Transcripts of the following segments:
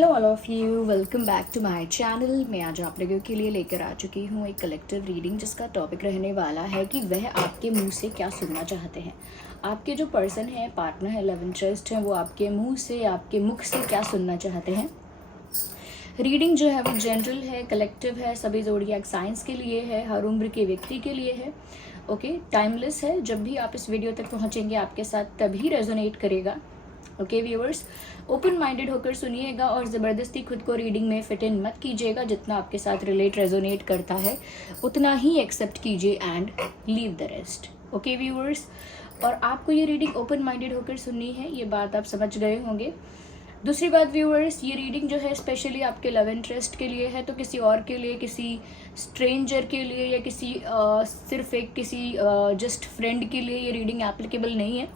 Hello all of you, welcome back to my channel. मैं आज आप लोगों के लिए लेकर आ चुकी हूँ एक कलेक्टिव रीडिंग जिसका टॉपिक रहने वाला है कि वह आपके मुंह से क्या सुनना चाहते हैं। आपके जो पर्सन है, पार्टनर है, लव इंटरेस्ट है, वो आपके मुंह से, आपके मुख से क्या सुनना चाहते हैं। रीडिंग जो है वो जनरल है, कलेक्टिव है, सभी ज़ोडिएक साइंस के लिए है, हर उम्र के व्यक्ति के लिए है। ओके, टाइमलेस है। जब भी आप इस वीडियो तक पहुँचेंगे आपके साथ तभी रेजोनेट करेगा। ओके व्यूअर्स, ओपन माइंडेड होकर सुनिएगा और ज़बरदस्ती खुद को रीडिंग में फिट इन मत कीजिएगा। जितना आपके साथ रिलेट रेजोनेट करता है उतना ही एक्सेप्ट कीजिए and leave the rest. Okay viewers, और आपको ये रीडिंग ओपन माइंडेड होकर सुननी है, ये बात आप समझ गए होंगे। दूसरी बात व्यूअर्स, ये रीडिंग जो है स्पेशली आपके लव इंटरेस्ट के लिए है, तो किसी और के लिए, किसी स्ट्रेंजर के लिए या किसी सिर्फ एक किसी जस्ट फ्रेंड के लिए ये रीडिंग एप्लीकेबल नहीं है।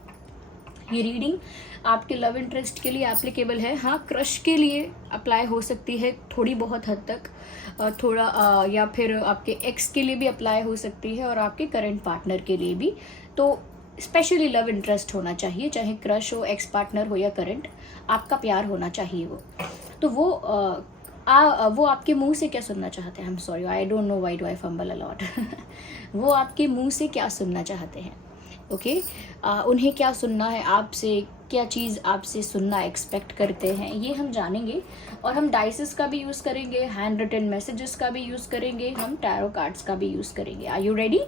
ये रीडिंग आपके लव इंटरेस्ट के लिए एप्लीकेबल है। हाँ, क्रश के लिए अप्लाई हो सकती है थोड़ी बहुत हद तक, थोड़ा या फिर आपके एक्स के लिए भी अप्लाई हो सकती है और आपके करंट पार्टनर के लिए भी। तो स्पेशली लव इंटरेस्ट होना चाहिए, चाहे क्रश हो, एक्स पार्टनर हो या करंट, आपका प्यार होना चाहिए वो। तो वो आपके मुंह से क्या सुनना चाहते हैं। I am sorry, I don't know why do I fumble a lot. वो आपके मुंह से क्या सुनना चाहते हैं। ओके, उन्हें क्या सुनना है आपसे, क्या चीज़ आपसे सुनना एक्सपेक्ट करते हैं, ये हम जानेंगे। और हम डाइसेस का भी यूज़ करेंगे, हैंड रिटन मैसेजेस का भी यूज़ करेंगे, हम टैरो कार्ड्स का भी यूज़ करेंगे। Are you ready?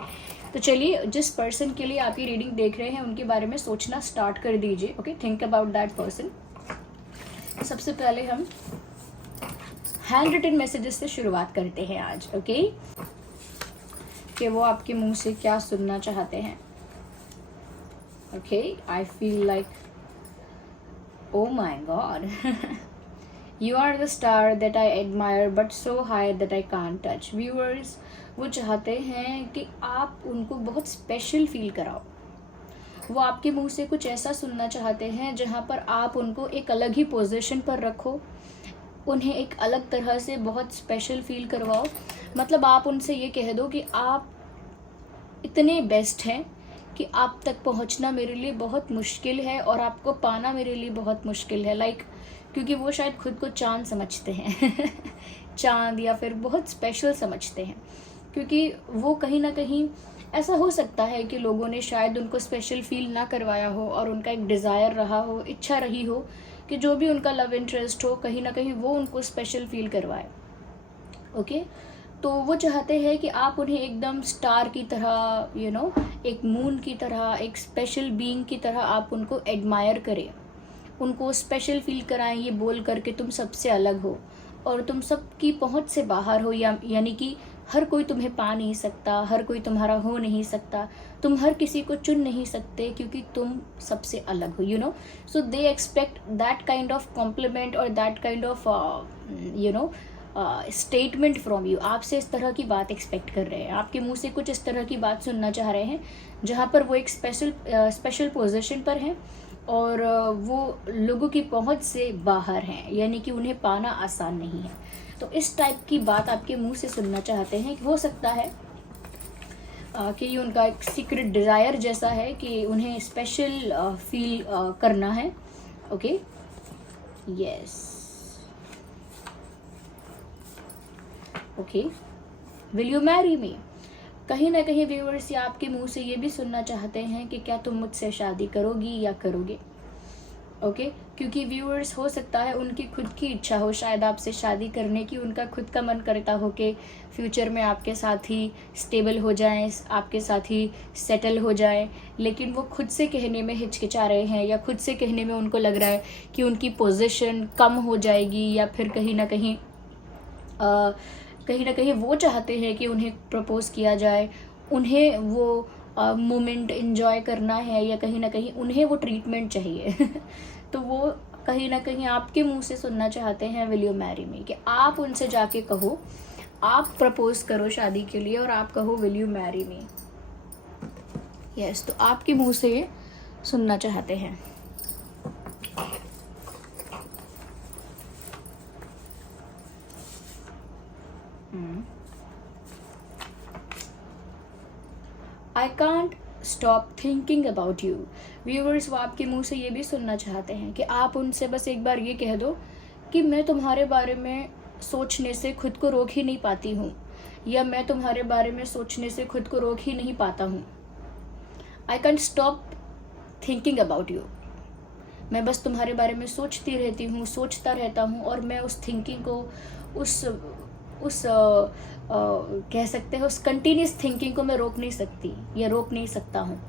तो चलिए, जिस पर्सन के लिए आप ये रीडिंग देख रहे हैं उनके बारे में सोचना स्टार्ट कर दीजिए। Okay, think about that person. सबसे पहले हम हैंड रिटन मैसेजेस से शुरुआत करते हैं आज। ओके, कि वो आपके मुंह से क्या सुनना चाहते हैं। Okay, I feel like, oh my God, you are the star that I admire but so high that I can't touch. Viewers, वो चाहते हैं कि आप उनको बहुत स्पेशल फील कराओ। वो आपके मुंह से कुछ ऐसा सुनना चाहते हैं जहाँ पर आप उनको एक अलग ही पोजीशन पर रखो, उन्हें एक अलग तरह से बहुत स्पेशल फील करवाओ। मतलब आप उनसे ये कह दो कि आप इतने बेस्ट हैं कि आप तक पहुंचना मेरे लिए बहुत मुश्किल है और आपको पाना मेरे लिए बहुत मुश्किल है। लाइक, क्योंकि वो शायद खुद को चांद समझते हैं चांद, या फिर बहुत स्पेशल समझते हैं। क्योंकि वो कहीं ना कहीं ऐसा हो सकता है कि लोगों ने शायद उनको स्पेशल फील ना करवाया हो और उनका एक डिज़ायर रहा हो, इच्छा रही हो कि जो भी उनका लव इंटरेस्ट हो कहीं ना कहीं वो उनको स्पेशल फील करवाए। ओके, तो वो चाहते हैं कि आप उन्हें एकदम स्टार की तरह, एक मून की तरह, एक स्पेशल बीइंग की तरह आप उनको एडमायर करें, उनको स्पेशल फील कराएं, ये बोल करके तुम सबसे अलग हो और तुम सबकी पहुंच से बाहर हो, यानी कि हर कोई तुम्हें पा नहीं सकता, हर कोई तुम्हारा हो नहीं सकता, तुम हर किसी को चुन नहीं सकते क्योंकि तुम सबसे अलग हो। So they expect that kind of compliment और that kind of statement from you. आपसे इस तरह की बात एक्सपेक्ट कर रहे हैं, आपके मुंह से कुछ इस तरह की बात सुनना चाह रहे हैं जहाँ पर वो एक स्पेशल पोजीशन पर हैं और वो लोगों की पहुँच से बाहर हैं, यानी कि उन्हें पाना आसान नहीं है। तो इस टाइप की बात आपके मुंह से सुनना चाहते हैं। हो सकता है कि ये उनका एक सीक्रेट डिज़ायर जैसा है कि उन्हें स्पेशल फील करना है। Okay, yes, okay, will you marry me. कहीं ना कहीं व्यूअर्स ये आपके मुंह से ये भी सुनना चाहते हैं कि क्या तुम मुझसे शादी करोगी या करोगे। ओके, क्योंकि व्यूअर्स हो सकता है उनकी खुद की इच्छा हो शायद आपसे शादी करने की, उनका खुद का मन करता हो कि फ्यूचर में आपके साथ ही स्टेबल हो जाएं, आपके साथ ही सेटल हो जाएं, लेकिन वो खुद से कहने में हिचकिचा रहे हैं या खुद से कहने में उनको लग रहा है कि उनकी पोजीशन कम हो जाएगी, या फिर कहीं ना कहीं वो चाहते हैं कि उन्हें प्रपोज किया जाए, उन्हें वो मोमेंट एंजॉय करना है, या कहीं ना कहीं उन्हें वो ट्रीटमेंट चाहिए तो वो कहीं ना कहीं आपके मुंह से सुनना चाहते हैं विल यू मैरी मी, कि आप उनसे जाके कहो, आप प्रपोज करो शादी के लिए और आप कहो will you marry me. Yes, तो आपके मुंह से ये सुनना चाहते हैं। I can't stop thinking about you. Viewers, वो आपके मुंह से ये भी सुनना चाहते हैं कि आप उनसे बस एक बार ये कह दो कि मैं तुम्हारे बारे में सोचने से खुद को रोक ही नहीं पाती हूँ, या मैं तुम्हारे बारे में सोचने से खुद को रोक ही नहीं पाता हूँ। I can't stop thinking about you. मैं बस तुम्हारे बारे में सोचती रहती हूँ, सोचता रहता हूँ, और मैं उस थिंकिंग को, उस कह सकते हैं उस कंटिन्यूस थिंकिंग को मैं रोक नहीं सकती या रोक नहीं सकता हूँ।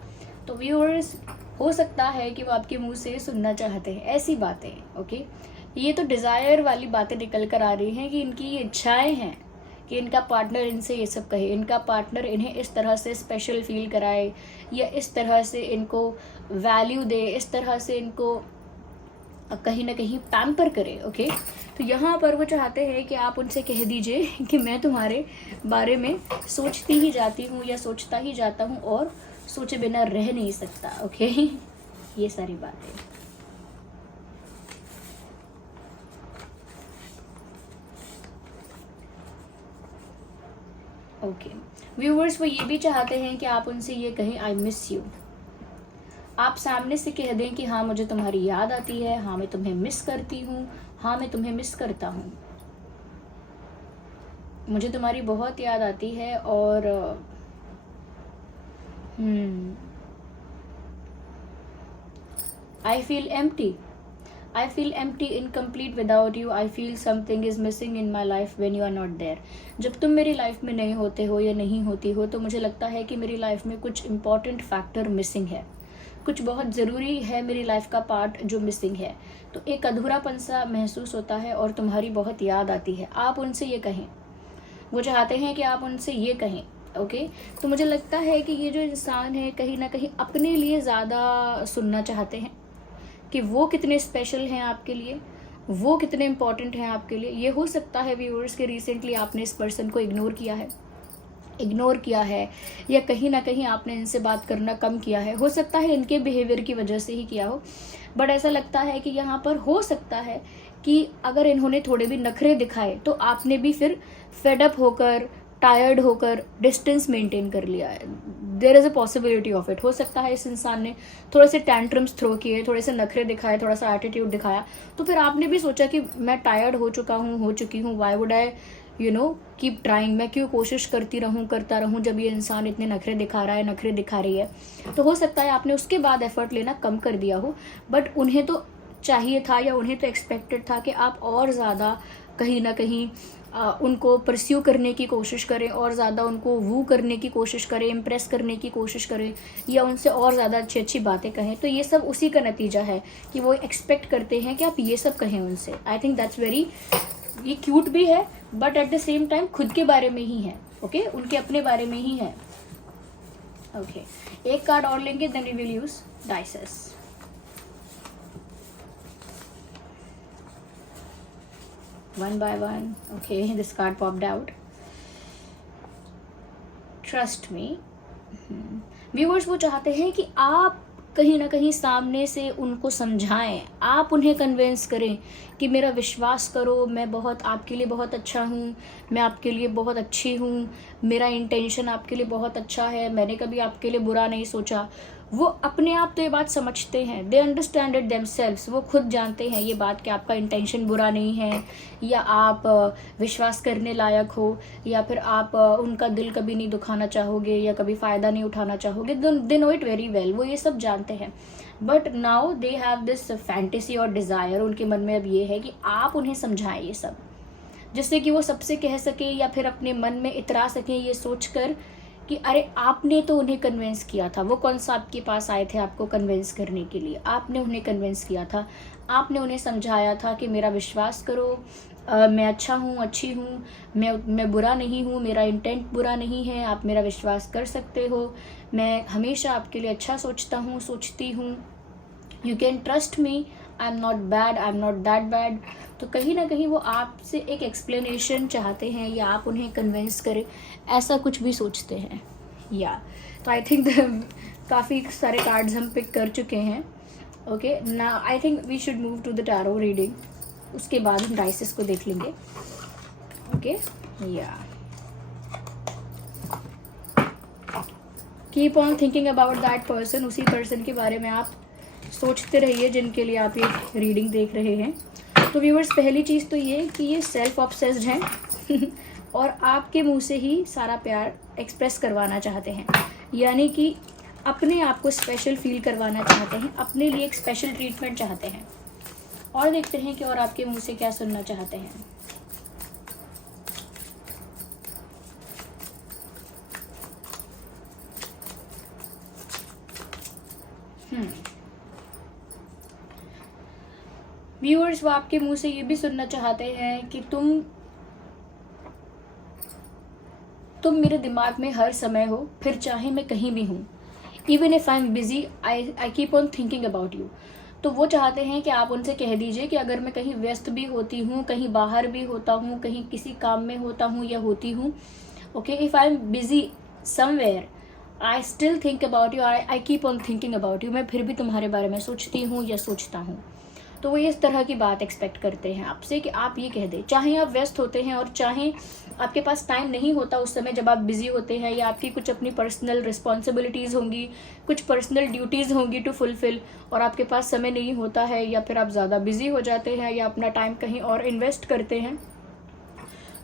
तो व्यूअर्स, हो सकता है कि वो आपके मुंह से सुनना चाहते हैं ऐसी बातें। ओके, ये तो डिज़ायर वाली बातें निकल कर आ रही हैं कि इनकी ये इच्छाएं हैं कि इनका पार्टनर इनसे ये सब कहे, इनका पार्टनर इन्हें इस तरह से स्पेशल फील कराए, या इस तरह से इनको वैल्यू दे, इस तरह से इनको कहीं ना कहीं पैम्पर करे। ओके, तो यहाँ पर वो चाहते हैं कि आप उनसे कह दीजिए कि मैं तुम्हारे बारे में सोचती ही जाती हूँ या सोचता ही जाता हूँ और सोचे बिना रह नहीं सकता। ओके, ये सारी बातें। ओके व्यूवर्स, वो ये भी चाहते हैं कि आप उनसे ये कहें आई मिस यू। आप सामने से कह दें कि हाँ मुझे तुम्हारी याद आती है, हाँ मैं तुम्हें मिस करती हूँ, हाँ मैं तुम्हें मिस करता हूँ, मुझे तुम्हारी बहुत याद आती है, और I feel empty. I feel empty, incomplete without you. I feel something is missing in my life when you are not there. जब तुम मेरी लाइफ में नहीं होते हो या नहीं होती हो तो मुझे लगता है कि मेरी लाइफ में कुछ इम्पॉर्टेंट फैक्टर मिसिंग है, कुछ बहुत ज़रूरी है मेरी लाइफ का पार्ट जो मिसिंग है। तो एक अधूरापन सा महसूस होता है और तुम्हारी बहुत याद आती है। आप उनसे ये कहें, वो चाहते हैं कि आप उनसे ये कहें। ओके, तो मुझे लगता है कि ये जो इंसान है कहीं ना कहीं अपने लिए ज़्यादा सुनना चाहते हैं कि वो कितने स्पेशल हैं आपके लिए, वो कितने इम्पॉर्टेंट हैं आपके लिए। ये हो सकता है व्यूअर्स के रिसेंटली आपने इस पर्सन को इग्नोर किया है या कहीं ना कहीं आपने इनसे बात करना कम किया है। हो सकता है इनके बिहेवियर की वजह से ही किया हो, बट ऐसा लगता है कि यहाँ पर हो सकता है कि अगर इन्होंने थोड़े भी नखरे दिखाए तो आपने भी फिर फेडअप होकर, टायर्ड होकर डिस्टेंस मेंटेन कर लिया है। There is a possibility of it. हो सकता है इस इंसान ने थोड़े से टैंट्रम्स थ्रो किए, थोड़े से नखरे दिखाए, थोड़ा सा एटीट्यूड दिखाया, तो फिर आपने भी सोचा कि मैं टायर्ड हो चुकी हूँ, why would I keep trying, मैं क्यों कोशिश करता रहूँ जब ये इंसान इतने नखरे दिखा रहा है, नखरे दिखा रही है। तो हो सकता है आपने उसके बाद एफर्ट लेना कम कर दिया हो, बट उन्हें तो चाहिए था या उन्हें तो एक्सपेक्टेड था कि आप और ज़्यादा कहीं ना कहीं उनको परस्यू करने की कोशिश करें, और ज़्यादा उनको वू करने की कोशिश करें, इम्प्रेस करने की कोशिश करें, या उनसे और ज़्यादा अच्छी अच्छी बातें कहें। तो ये सब उसी का नतीजा है कि वो एक्सपेक्ट करते हैं कि आप ये सब कहें उनसे। आई थिंक दैट्स वेरी, ये क्यूट भी है but at the same time खुद के बारे में ही है। ओके, उनके अपने बारे में ही है। ओके, एक कार्ड और लेंगे, then we will use dices. One by one. Okay, this card popped out. Trust me. Viewers, वो चाहते हैं कि आप कहीं ना कहीं सामने से उनको समझाएं, आप उन्हें कन्विंस करें कि मेरा विश्वास करो, मैं बहुत आपके लिए बहुत अच्छा हूँ, मैं आपके लिए बहुत अच्छी हूँ, मेरा इंटेंशन आपके लिए बहुत अच्छा है, मैंने कभी आपके लिए बुरा नहीं सोचा। वो अपने आप तो ये बात समझते हैं, दे अंडरस्टैंड इट देमसेल्व्स। वो खुद जानते हैं ये बात कि आपका इंटेंशन बुरा नहीं है, या आप विश्वास करने लायक हो, या फिर आप उनका दिल कभी नहीं दुखाना चाहोगे या कभी फ़ायदा नहीं उठाना चाहोगे। They know it very well, वो ये सब जानते हैं। But now they have this fantasy और डिज़ायर, उनके मन में अब ये है कि आप उन्हें समझाएं ये सब, जिससे कि वो सबसे कह सके या फिर अपने मन में इतरा सकें ये सोचकर कि अरे आपने तो उन्हें कन्विंस किया था। वो कौन सा आपके पास आए थे आपको कन्विंस करने के लिए? आपने उन्हें कन्विंस किया था, आपने उन्हें समझाया था कि मेरा विश्वास करो, मैं अच्छा हूँ, अच्छी हूँ, मैं बुरा नहीं हूँ, मेरा इंटेंट बुरा नहीं है, आप मेरा विश्वास कर सकते हो, मैं हमेशा आपके लिए अच्छा सोचता हूँ, सोचती हूँ, you can trust me, I am not bad, I am not that bad. तो कहीं ना कहीं वो आपसे एक एक्सप्लेनेशन चाहते हैं या आप उन्हें कन्विंस करें, ऐसा कुछ भी सोचते हैं। या तो आई थिंक काफ़ी सारे कार्ड्स हम पिक कर चुके हैं। ओके, ना I think we should move to the tarot reading, उसके बाद हम डाइसेस को देख लेंगे। ओके, या keep on thinking about that person, उसी पर्सन के बारे में आप सोचते रहिए जिनके लिए आप ये रीडिंग देख रहे हैं। तो तो व्यूअर्स, पहली चीज़ तो ये कि ये सेल्फ ऑब्सेस्ड हैं और आपके मुंह से ही सारा प्यार एक्सप्रेस करवाना चाहते हैं, यानी कि अपने आप को स्पेशल फील करवाना चाहते हैं, अपने लिए एक स्पेशल ट्रीटमेंट चाहते हैं। और देखते हैं कि और आपके मुंह से क्या सुनना चाहते हैं। व्यूअर्स, वो आपके मुंह से ये भी सुनना चाहते हैं कि तुम मेरे दिमाग में हर समय हो, फिर चाहे मैं कहीं भी हूँ। Even if I am busy, I keep on thinking about you. तो वो चाहते हैं कि आप उनसे कह दीजिए कि अगर मैं कहीं व्यस्त भी होती हूँ, कहीं बाहर भी होता हूँ, कहीं किसी काम में होता हूँ या होती हूँ, okay, if I am busy somewhere, I still think about you, I keep on thinking about you. मैं फिर भी तुम्हारे बारे में सोचती हूँ या सोचता हूँ। तो वो इस तरह की बात एक्सपेक्ट करते हैं आपसे कि आप ये कह दें, चाहे आप व्यस्त होते हैं और चाहे आपके पास टाइम नहीं होता उस समय जब आप बिजी होते हैं, या आपकी कुछ अपनी पर्सनल रिस्पॉन्सिबिलिटीज़ होंगी, कुछ पर्सनल ड्यूटीज़ होंगी टू फुलफिल, और आपके पास समय नहीं होता है, या फिर आप ज़्यादा बिजी हो जाते हैं या अपना टाइम कहीं और इन्वेस्ट करते हैं,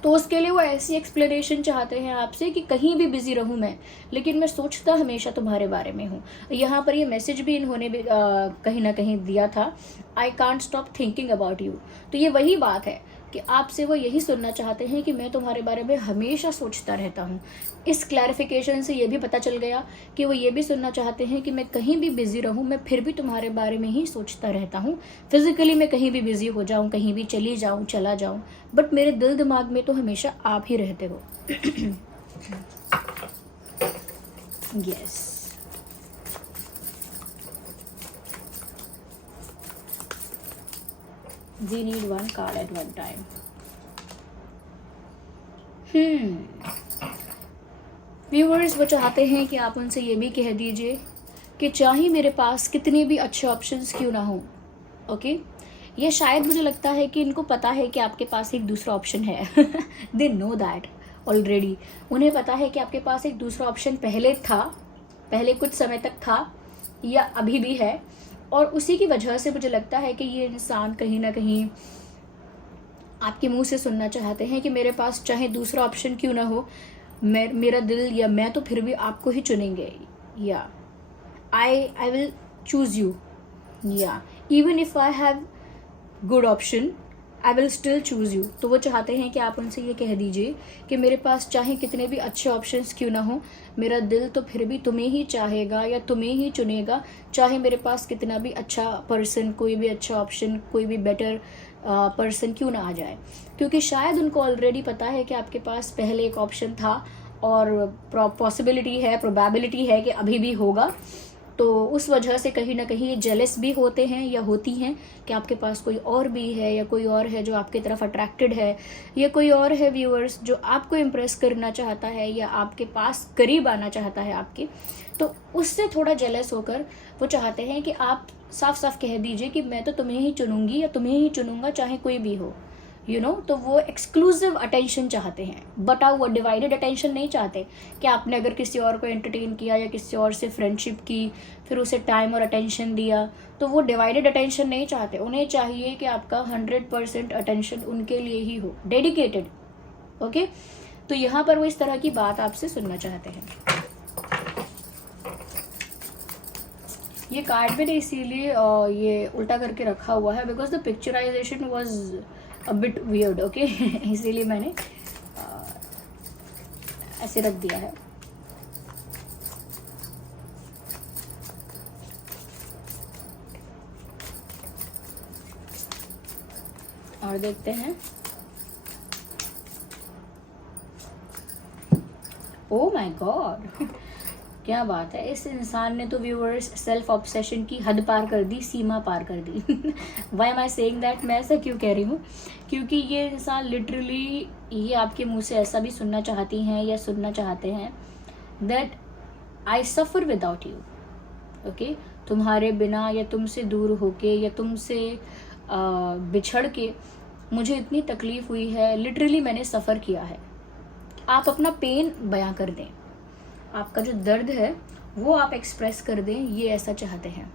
तो उसके लिए वो ऐसी एक्सप्लेनेशन चाहते हैं आपसे कि कहीं भी बिजी रहूं मैं, लेकिन मैं सोचता हमेशा तुम्हारे बारे में हूँ। यहाँ पर ये मैसेज भी इन्होंने भी कहीं ना कहीं दिया था, I can't stop thinking about you. तो ये वही बात है कि आपसे वो यही सुनना चाहते हैं कि मैं तुम्हारे बारे में हमेशा सोचता रहता हूँ। इस क्लैरिफिकेशन से ये भी पता चल गया कि वो ये भी सुनना चाहते हैं कि मैं कहीं भी बिजी रहूँ, मैं फिर भी तुम्हारे बारे में ही सोचता रहता हूँ। फिजिकली मैं कहीं भी बिजी हो जाऊँ, कहीं भी चली जाऊँ, चला जाऊँ, बट मेरे दिल दिमाग में तो हमेशा आप ही रहते हो। Yes. We need one card at one time. Viewers, वो चाहते हैं कि आप उनसे ये भी कह दीजिए कि चाहे मेरे पास कितने भी अच्छे ऑप्शंस क्यों ना हो, ओके, ये शायद मुझे लगता है कि इनको पता है कि आपके पास एक दूसरा ऑप्शन है। They know that already. उन्हें पता है कि आपके पास एक दूसरा ऑप्शन पहले था, पहले कुछ समय तक था, या अभी भी है, और उसी की वजह से मुझे लगता है कि ये इंसान कहीं ना कहीं आपके मुंह से सुनना चाहते हैं कि मेरे पास चाहे दूसरा ऑप्शन क्यों ना हो, मेरा दिल या मैं तो फिर भी आपको ही चुनेंगे, या आई विल चूज यू, या even if I have good option I will still choose you. तो वो चाहते हैं कि आप उनसे ये कह दीजिए कि मेरे पास चाहे कितने भी अच्छे ऑप्शंस क्यों ना हो, मेरा दिल तो फिर भी तुम्हें ही चाहेगा या तुम्हें ही चुनेगा, चाहे मेरे पास कितना भी अच्छा पर्सन, कोई भी अच्छा ऑप्शन, कोई भी बेटर पर्सन क्यों ना आ जाए। क्योंकि शायद उनको ऑलरेडी पता है कि आपके पास पहले एक ऑप्शन था, और पॉसिबिलिटी है, प्रोबेबिलिटी है कि अभी भी होगा। तो उस वजह से कहीं ना कहीं ये जेलस भी होते हैं या होती हैं कि आपके पास कोई और भी है, या कोई और है जो आपकी तरफ अट्रैक्टेड है, या कोई और है व्यूअर्स जो आपको इम्प्रेस करना चाहता है या आपके पास करीब आना चाहता है आपके। तो उससे थोड़ा जेलस होकर वो चाहते हैं कि आप साफ साफ कह दीजिए कि मैं तो तुम्हें ही चुनूंगी या तुम्हें ही चुनूंगा, चाहे कोई भी हो, तो वो एक्सक्लूसिव अटेंशन चाहते हैं, बट आप वो डिवाइडेड अटेंशन नहीं चाहते कि आपने अगर किसी और को एंटरटेन किया या किसी और से फ्रेंडशिप की, फिर उसे टाइम और अटेंशन दिया, तो वो डिवाइडेड अटेंशन नहीं चाहते। उन्हें चाहिए कि आपका 100% अटेंशन उनके लिए ही हो, डेडिकेटेड, ओके। तो यहाँ पर वो इस तरह की बात आपसे सुनना चाहते हैं। ये कार्ड मैंने इसीलिए ये उल्टा करके रखा हुआ है because the picturization was a bit weird, okay. इसीलिए मैंने ऐसे रख दिया है। और देखते हैं। ओह माय गॉड, क्या बात है। इस इंसान ने तो व्यूअर्स सेल्फ ऑब्सेशन की हद पार कर दी, सीमा पार कर दी। Why am I saying that, मैं ऐसा क्यों कह रही हूँ, क्योंकि ये इंसान लिटरली ये आपके मुंह से ऐसा भी सुनना चाहती हैं या सुनना चाहते हैं that I suffer without you, okay. तुम्हारे बिना या तुमसे दूर होके या तुमसे बिछड़ के मुझे इतनी तकलीफ़ हुई है, लिटरली मैंने सफ़र किया है। आप अपना पेन बयां कर दें, आपका जो दर्द है वो आप एक्सप्रेस कर दें, ये ऐसा चाहते हैं।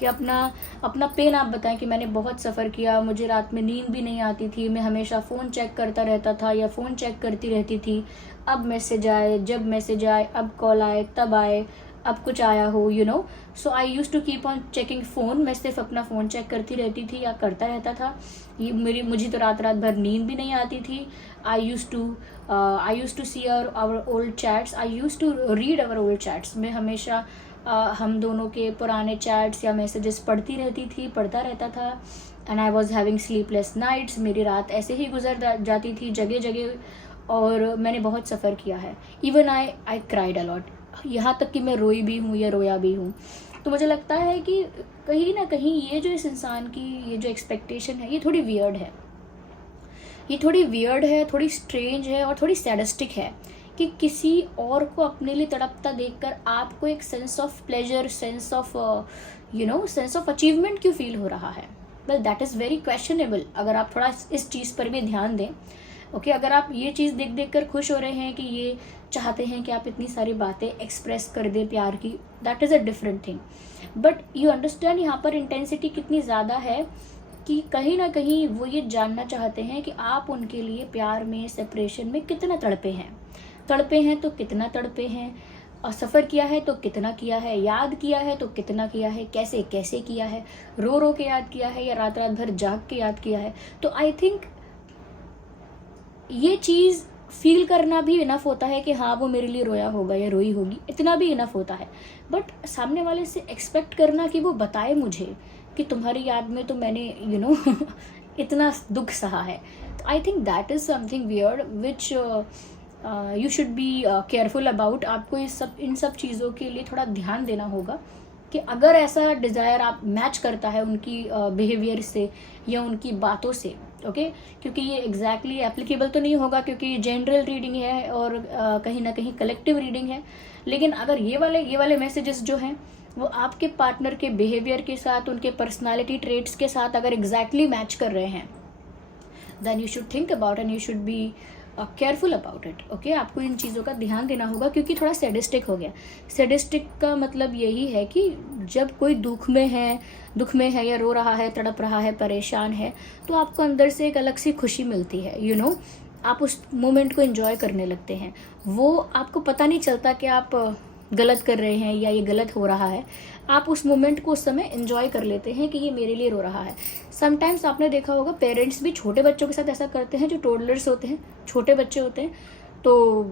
कि अपना पेन आप बताएं कि मैंने बहुत सफ़र किया, मुझे रात में नींद भी नहीं आती थी, मैं हमेशा फ़ोन चेक करता रहता था या फ़ोन चेक करती रहती थी। अब मैसेज आए, जब मैसेज आए, अब कॉल आए, तब आए, अब कुछ आया हो, so I use to keep on checking phone. मैं सिर्फ अपना फ़ोन चेक करती रहती थी या करता रहता था। ये मुझे तो रात रात भर नींद भी नहीं आती थी। I use to see our old chats, I use to read our old chats. मैं हमेशा हम दोनों के पुराने चैट्स या मैसेजेस पढ़ती रहता था। And I was having sleepless nights. मेरी रात ऐसे ही गुजर जाती थी जगह जगह, और मैंने बहुत सफ़र किया है। इवन आई क्राइड अलॉट, यहाँ तक कि मैं रोई भी हूँ या रोया भी हूँ। तो मुझे लगता है कि कहीं ना कहीं ये जो इस इंसान की ये जो एक्सपेक्टेशन है, ये थोड़ी वियर्ड है, थोड़ी स्ट्रेंज है और थोड़ी सैडिस्टिक है कि किसी और को अपने लिए तड़पता देखकर आपको एक sense of pleasure, sense of achievement क्यों फील हो रहा है। Well, that is very questionable. अगर आप थोड़ा इस चीज़ पर भी ध्यान दें, ओके, अगर आप ये चीज़ देख कर खुश हो रहे हैं कि ये चाहते हैं कि आप इतनी सारी बातें एक्सप्रेस कर दें प्यार की, that is a different thing. But you understand यहाँ पर इंटेंसिटी कितनी ज़्यादा है कि कहीं ना कहीं वो ये जानना चाहते हैं कि आप उनके लिए प्यार में, सेपरेशन में कितना तड़पे हैं तो कितना तड़पे हैं, और सफ़र किया है तो कितना किया है, याद किया है तो कितना किया है, कैसे कैसे किया है, रो रो के याद किया है या रात रात भर जाग के याद किया है। तो आई थिंक ये चीज़ फील करना भी इनफ होता है कि हाँ वो मेरे लिए रोया होगा या रोई होगी, इतना भी इनफ होता है। बट सामने वाले से एक्सपेक्ट करना कि वो बताए मुझे कि तुम्हारी याद में तो मैंने इतना दुख सहा है, तो I think that is something weird which you should be careful about. आपको इन सब चीज़ों के लिए थोड़ा ध्यान देना होगा कि अगर ऐसा डिज़ायर आप मैच करता है उनकी बिहेवियर से या उनकी बातों से, ओके, क्योंकि ये एग्जैक्टली एप्लीकेबल तो नहीं होगा क्योंकि जनरल रीडिंग है और कहीं ना कहीं कलेक्टिव रीडिंग है। लेकिन अगर ये वाले मैसेजेस जो हैं वो आपके पार्टनर के बिहेवियर के साथ, उनके पर्सनालिटी ट्रेट्स के साथ अगर एग्जैक्टली मैच कर रहे हैं, then you should think about and you should be careful about it. Okay, आपको इन चीज़ों का ध्यान देना होगा क्योंकि थोड़ा सैडिस्टिक हो गया। सैडिस्टिक का मतलब यही है कि जब कोई दुख में है या रो रहा है, तड़प रहा है, परेशान है, तो आपको अंदर से एक अलग सी खुशी मिलती है। आप उस मोमेंट को एंजॉय करने लगते हैं। वो आपको पता नहीं चलता कि आप गलत कर रहे हैं या ये गलत हो रहा है। आप उस मोमेंट को उस समय एंजॉय कर लेते हैं कि ये मेरे लिए रो रहा है। समटाइम्स आपने देखा होगा पेरेंट्स भी छोटे बच्चों के साथ ऐसा करते हैं, जो टोडलर्स होते हैं, छोटे बच्चे होते हैं, तो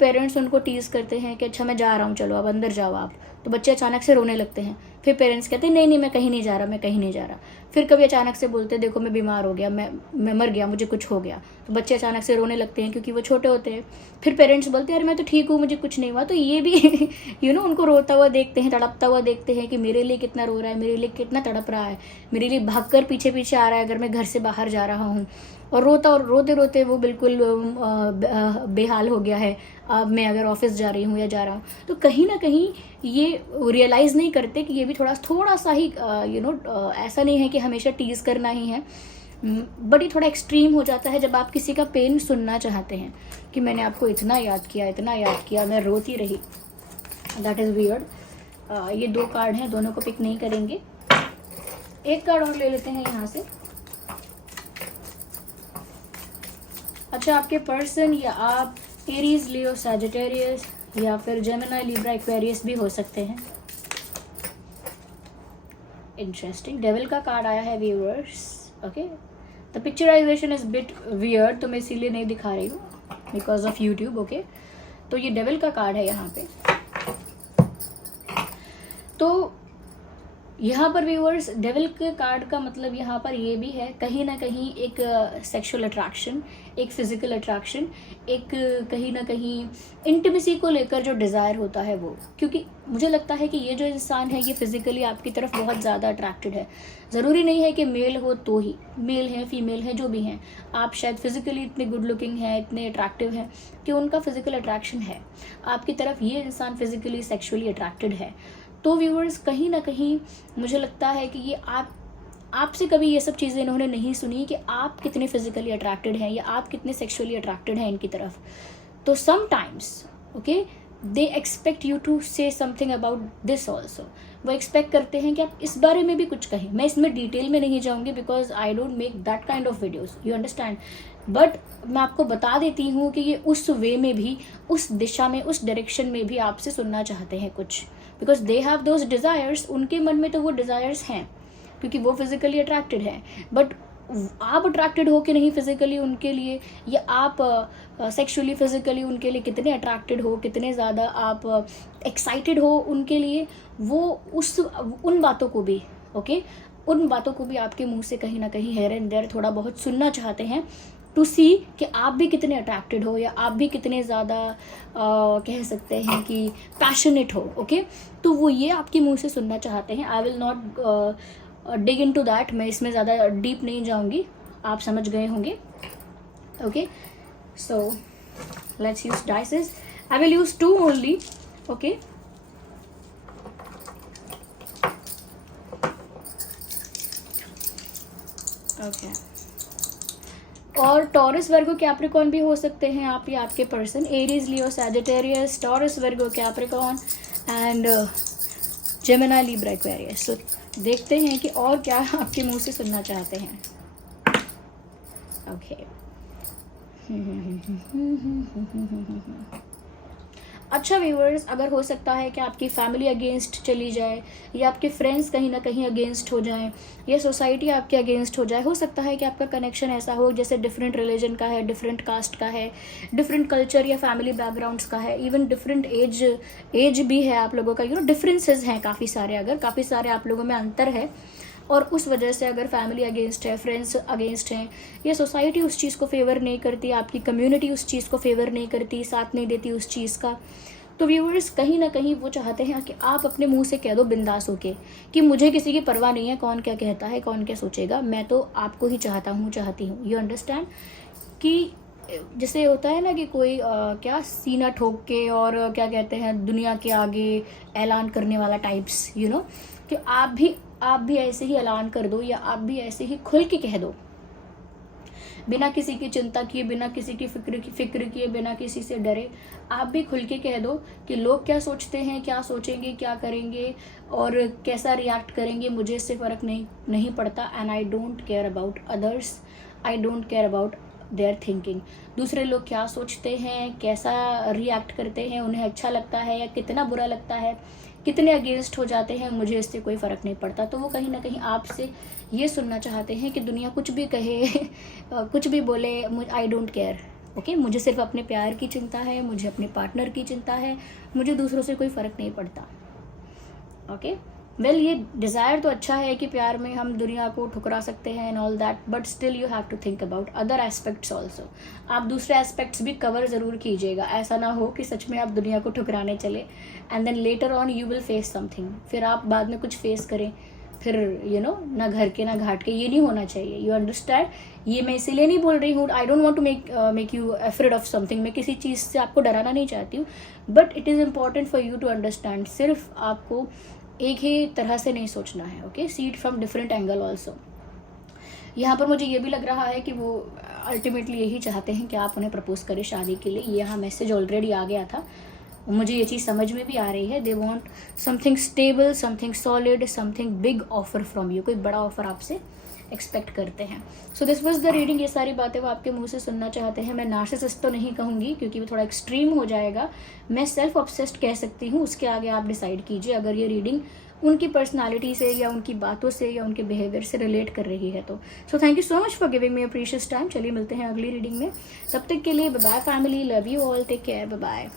पेरेंट्स उनको टीज करते हैं कि अच्छा मैं जा रहा हूँ, चलो अब अंदर जाओ आप। तो बच्चे अचानक से रोने लगते हैं। फिर पेरेंट्स कहते हैं नहीं मैं कहीं नहीं जा रहा। फिर कभी अचानक से बोलते हैं देखो मैं बीमार हो गया, मैं मर गया, मुझे कुछ हो गया। तो बच्चे अचानक से रोने लगते हैं क्योंकि वो छोटे होते हैं। फिर पेरेंट्स बोलते हैं अरे मैं तो ठीक हूँ, मुझे कुछ नहीं हुआ। तो ये भी उनको रोता हुआ देखते हैं, तड़पता हुआ देखते हैं कि मेरे लिए कितना रो रहा है, मेरे लिए कितना तड़प रहा है, मेरे लिए भागकर पीछे पीछे आ रहा है अगर मैं घर से बाहर जा रहा हूँ। और रोते रोते वो बिल्कुल बेहाल हो गया है। अब मैं अगर ऑफिस जा रही हूँ या जा रहा हूँ, तो कहीं ना कहीं ये रियलाइज़ नहीं करते कि ये भी थोड़ा सा ही ऐसा नहीं है कि हमेशा टीज़ करना ही है, बट ये थोड़ा एक्सट्रीम हो जाता है जब आप किसी का पेन सुनना चाहते हैं कि मैंने आपको इतना याद किया, मैं रोती रही। That is weird. ये 2 कार्ड हैं, दोनों को पिक नहीं करेंगे। एक कार्ड और ले लेते हैं यहाँ से। अच्छा, आपके पर्सन या आप एरीज, लियो, सैजिटेरियस या फिर जेमिनी, लिब्रा, एक्वेरियस भी हो सकते हैं। इंटरेस्टिंग। डेविल का कार्ड आया है viewers. Okay, the picturization is bit weird, तो मैं इसीलिए नहीं दिखा रही हूँ बिकॉज ऑफ यूट्यूब। ओके, तो ये डेविल का कार्ड है यहाँ पे। तो यहाँ पर व्यूअर्स डेविल के कार्ड का मतलब यहाँ पर ये भी है कहीं ना कहीं एक सेक्सुअल अट्रैक्शन, एक फिजिकल अट्रैक्शन, एक कहीं ना कहीं इंटिमेसी को लेकर जो डिज़ायर होता है वो। क्योंकि मुझे लगता है कि ये जो इंसान है ये फिजिकली आपकी तरफ बहुत ज़्यादा अट्रैक्टेड है। ज़रूरी नहीं है कि मेल हो तो ही, मेल है फीमेल है जो भी हैं, आप शायद फिजिकली इतने गुड लुकिंग हैं, इतने अट्रैक्टिव हैं कि उनका फिजिकल अट्रैक्शन है आपकी तरफ। ये इंसान फिजिकली सेक्सुअली अट्रैक्टेड है। तो व्यूअर्स कहीं ना कहीं मुझे लगता है कि ये आपसे कभी ये सब चीज़ें इन्होंने नहीं सुनी कि आप कितने फिजिकली अट्रैक्टेड हैं या आप कितने सेक्सुअली अट्रैक्टेड हैं इनकी तरफ। तो sometimes okay, they expect you to say something about this also. वो एक्सपेक्ट करते हैं कि आप इस बारे में भी कुछ कहें। मैं इसमें डिटेल में नहीं जाऊंगी because I don't make that kind of videos, you understand. But मैं आपको बता देती हूँ कि ये उस वे में भी, उस दिशा में, उस डायरेक्शन में भी आपसे सुनना चाहते हैं कुछ, because they have those desires. उनके मन में तो वो डिज़ायर्स हैं क्योंकि वो फिजिकली अट्रैक्टेड हैं, बट आप अट्रैक्टेड हो कि नहीं फिजिकली उनके लिए, या आप सेक्सुअली फिजिकली उनके लिए कितने अट्रैक्टेड हो, कितने ज़्यादा आप एक्साइटेड हो उनके लिए, वो उन बातों को भी उन बातों को भी आपके मुंह से कहीं ना कहीं हेयर एंड देयर थोड़ा बहुत सुनना चाहते हैं, टू सी कि आप भी कितने अट्रैक्टेड हो, या आप भी कितने ज़्यादा कह सकते हैं कि पैशनेट हो। ओके, तो वो ये आपके मुंह से सुनना चाहते हैं। I will not dig into that, मैं इसमें ज़्यादा डीप नहीं जाऊंगी, आप समझ गए होंगे। Okay, so let's use dices. I will use 2 only. Okay, okay. और टॉरस, वर्गो, कैप्रिकॉर्न भी हो सकते हैं आप या आपके person. Aries, Leo, Sagittarius, Taurus, Virgo, Capricorn and Gemini, Libra, Aquarius. So देखते हैं कि और क्या आपके मुंह से सुनना चाहते हैं। ओके, अच्छा व्यूअर्स, अगर हो सकता है कि आपकी फैमिली अगेंस्ट चली जाए, या आपके फ्रेंड्स कहीं ना कहीं अगेंस्ट हो जाएं, या सोसाइटी आपके अगेंस्ट हो जाए, हो सकता है कि आपका कनेक्शन ऐसा हो जैसे डिफरेंट रिलीजन का है, डिफरेंट कास्ट का है, डिफरेंट कल्चर या फैमिली बैकग्राउंड्स का है, इवन डिफरेंट एज भी है आप लोगों का, डिफरेंसेस हैं काफ़ी सारे, अगर काफ़ी सारे आप लोगों में अंतर है, और उस वजह से अगर फैमिली अगेंस्ट है, फ्रेंड्स अगेंस्ट हैं, या सोसाइटी उस चीज़ को फेवर नहीं करती, आपकी कम्युनिटी उस चीज़ को फेवर नहीं करती, साथ नहीं देती उस चीज़ का, तो व्यूअर्स कहीं ना कहीं वो चाहते हैं कि आप अपने मुंह से कह दो बिंदास होके कि मुझे किसी की परवाह नहीं है, कौन क्या कहता है, कौन क्या सोचेगा, मैं तो आपको ही चाहता हूँ, चाहती हूँ। यू अंडरस्टैंड कि जैसे होता है ना कि कोई क्या सीना ठोक के और क्या कहते हैं दुनिया के आगे ऐलान करने वाला टाइप्स, कि आप भी ऐसे ही ऐलान कर दो, या आप भी ऐसे ही खुल के कह दो, बिना किसी की चिंता किए, बिना किसी की फिक्र किए, बिना किसी से डरे, आप भी खुल के कह दो कि लोग क्या सोचते हैं, क्या सोचेंगे, क्या करेंगे और कैसा रिएक्ट करेंगे, मुझे इससे फ़र्क नहीं पड़ता। And I don't care about others, I don't care about their thinking. दूसरे लोग क्या सोचते हैं, कैसा रिएक्ट करते हैं, उन्हें अच्छा लगता है या कितना बुरा लगता है, कितने अगेंस्ट हो जाते हैं, मुझे इससे कोई फ़र्क नहीं पड़ता। तो वो कहीं ना कहीं आपसे ये सुनना चाहते हैं कि दुनिया कुछ भी कहे कुछ भी बोले, आई डोंट केयर। ओके, मुझे सिर्फ अपने प्यार की चिंता है, मुझे अपने पार्टनर की चिंता है, मुझे दूसरों से कोई फ़र्क नहीं पड़ता। ओके, वेल ये डिज़ायर तो अच्छा है कि प्यार में हम दुनिया को ठुकरा सकते हैं and all that, but still you have to think about other aspects also. आप दूसरे एस्पेक्ट्स भी कवर ज़रूर कीजिएगा, ऐसा ना हो कि सच में आप दुनिया को ठुकराने चले and then later on you will face something, फिर आप बाद में कुछ फेस करें, फिर ना घर के ना घाट के। ये नहीं होना चाहिए, यू अंडरस्टैंड। ये मैं इसीलिए नहीं बोल रही हूँ, I don't want to make you afraid of something. मैं किसी चीज़ से आपको डराना नहीं चाहती हूँ, but it is important for you to understand. सिर्फ आपको एक ही तरह से नहीं सोचना है। Okay, see it from different angle also. यहाँ पर मुझे ये भी लग रहा है कि वो अल्टीमेटली यही चाहते हैं कि आप उन्हें प्रपोज करें शादी के लिए। यहाँ मैसेज ऑलरेडी आ गया था, मुझे ये चीज़ समझ में भी आ रही है। They want something stable, something solid, something big offer from you. कोई बड़ा ऑफर आपसे एक्सपेक्ट करते हैं। So this was the reading. ये सारी बातें वो आपके मुंह से सुनना चाहते हैं। मैं नार्सिसिस्ट तो नहीं कहूँगी क्योंकि वो थोड़ा एक्सट्रीम हो जाएगा, मैं सेल्फ ऑब्सेस्ड कह सकती हूँ। उसके आगे आप डिसाइड कीजिए अगर ये रीडिंग उनकी पर्सनालिटी से या उनकी बातों से या उनके बिहेवियर से रिलेट कर रही है तो। So thank you so much for giving me a precious time. चलिए मिलते हैं अगली रीडिंग में, तब तक के लिए bye bye family, love you all, take care, bye bye.